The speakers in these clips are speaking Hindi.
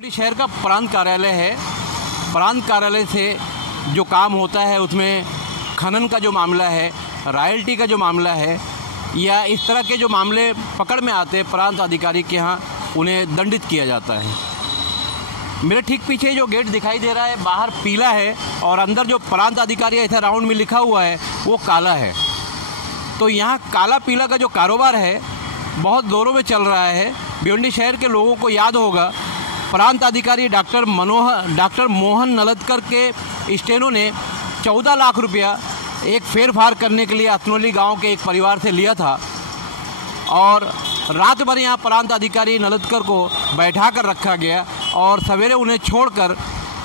शहर का प्रांत कार्यालय है। प्रांत कार्यालय से जो काम होता है उसमें खनन का जो मामला है, रॉयल्टी का जो मामला है या इस तरह के जो मामले पकड़ में आते हैं प्रांत अधिकारी के यहाँ, उन्हें दंडित किया जाता है। मेरे ठीक पीछे जो गेट दिखाई दे रहा है बाहर पीला है और अंदर जो प्रांत अधिकारी ऐसा राउंड में लिखा हुआ है वो काला है। तो यहाँ काला पीला का जो कारोबार है बहुत जोरों में चल रहा है। भिवंडी शहर के लोगों को याद होगा प्रांत अधिकारी डॉक्टर मोहन नलदकर के स्टेनो ने 14 लाख रुपया एक फेरफार करने के लिए अतनौली गांव के एक परिवार से लिया था और रात भर यहाँ प्रांत अधिकारी नलदकर को बैठा कर रखा गया और सवेरे उन्हें छोड़कर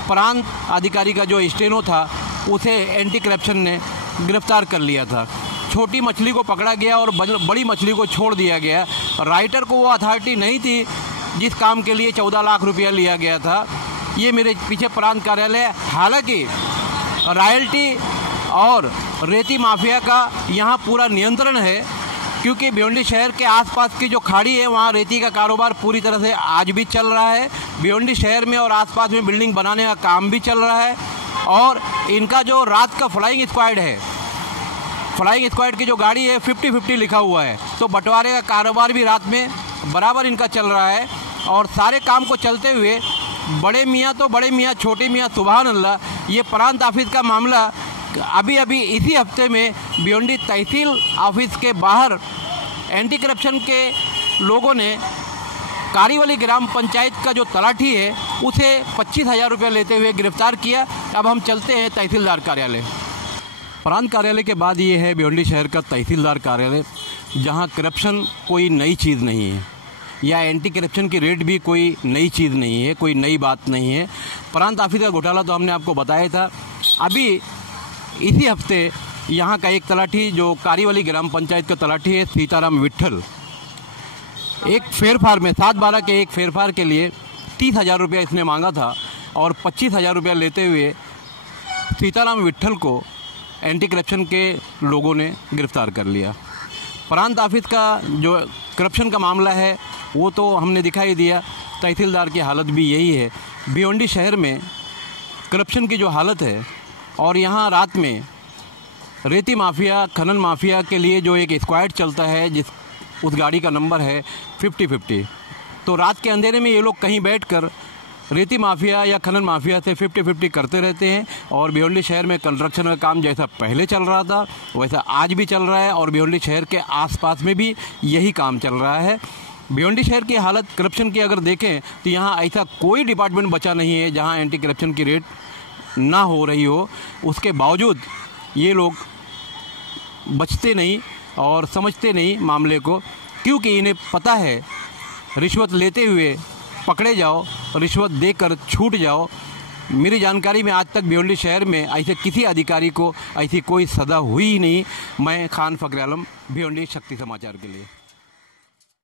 प्रांत अधिकारी का जो स्टेनो था उसे एंटी करप्शन ने गिरफ्तार कर लिया था। छोटी मछली को पकड़ा गया और बड़ी मछली को छोड़ दिया गया। राइटर को वो अथॉरिटी नहीं थी जिस काम के लिए 14 लाख रुपया लिया गया था। ये मेरे पीछे प्रांत कार्यालय। हालांकि रॉयल्टी और रेती माफिया का यहाँ पूरा नियंत्रण है, क्योंकि भिवंडी शहर के आसपास की जो खाड़ी है वहाँ रेती का कारोबार पूरी तरह से आज भी चल रहा है। भिवंडी शहर में और आसपास में बिल्डिंग बनाने का काम भी चल रहा है और इनका जो रात का फ्लाइंग स्क्वाड है, फ्लाइंग स्क्वाड की जो गाड़ी है 50-50 लिखा हुआ है, तो बंटवारे का कारोबार भी रात में बराबर इनका चल रहा है। और सारे काम को चलते हुए बड़े मियाँ तो बड़े मियाँ, छोटे मियाँ सुभान अल्लाह। ये प्रांत ऑफिस का मामला अभी इसी हफ्ते में भिवंडी तहसील ऑफिस के बाहर एंटी करप्शन के लोगों ने कारीवली ग्राम पंचायत का जो तलाठी है उसे 25,000 रुपये लेते हुए गिरफ्तार किया। अब हम चलते हैं तहसीलदार कार्यालय। प्रांत कार्यालय के बाद ये है भिवंडी शहर का तहसीलदार कार्यालय, जहाँ करप्शन कोई नई चीज़ नहीं है या एंटी करप्शन की रेट भी कोई नई चीज़ नहीं है, कोई नई बात नहीं है। प्रांत ऑफिस का घोटाला तो हमने आपको बताया था। अभी इसी हफ्ते यहाँ का एक तलाठी जो कारीवली ग्राम पंचायत का तलाठी है सीताराम विट्ठल, एक फेरफार में 7/12 के एक फेरफार के लिए 30,000 रुपया इसने मांगा था और 25,000 रुपया लेते हुए सीताराम विट्ठल को एंटी करप्शन के लोगों ने गिरफ्तार कर लिया। प्रांत ऑफिस का जो करप्शन का मामला है वो तो हमने दिखाई दिया। तहसीलदार की हालत भी यही है। भिवंडी शहर में करप्शन की जो हालत है और यहाँ रात में रेती माफिया, खनन माफिया के लिए जो एक स्क्वाड चलता है उस गाड़ी का नंबर है 50-50, तो रात के अंधेरे में ये लोग कहीं बैठकर रेती माफिया या खनन माफिया से 50-50 करते रहते हैं। और भिवंडी शहर में कंस्ट्रक्शन का काम जैसा पहले चल रहा था वैसा आज भी चल रहा है और भिवंडी शहर के आसपास में भी यही काम चल रहा है। भिवंडी शहर की हालत करप्शन की अगर देखें तो यहाँ ऐसा कोई डिपार्टमेंट बचा नहीं है जहाँ एंटी करप्शन की रेट ना हो रही हो। उसके बावजूद ये लोग बचते नहीं और समझते नहीं मामले को, क्योंकि इन्हें पता है रिश्वत लेते हुए पकड़े जाओ, रिश्वत देकर छूट जाओ। मेरी जानकारी में आज तक भिवंडी शहर में ऐसे किसी अधिकारी को ऐसी कोई सज़ा हुई ही नहीं। मैं खान फखर आलम, भिवंडी शक्ति समाचार के लिए।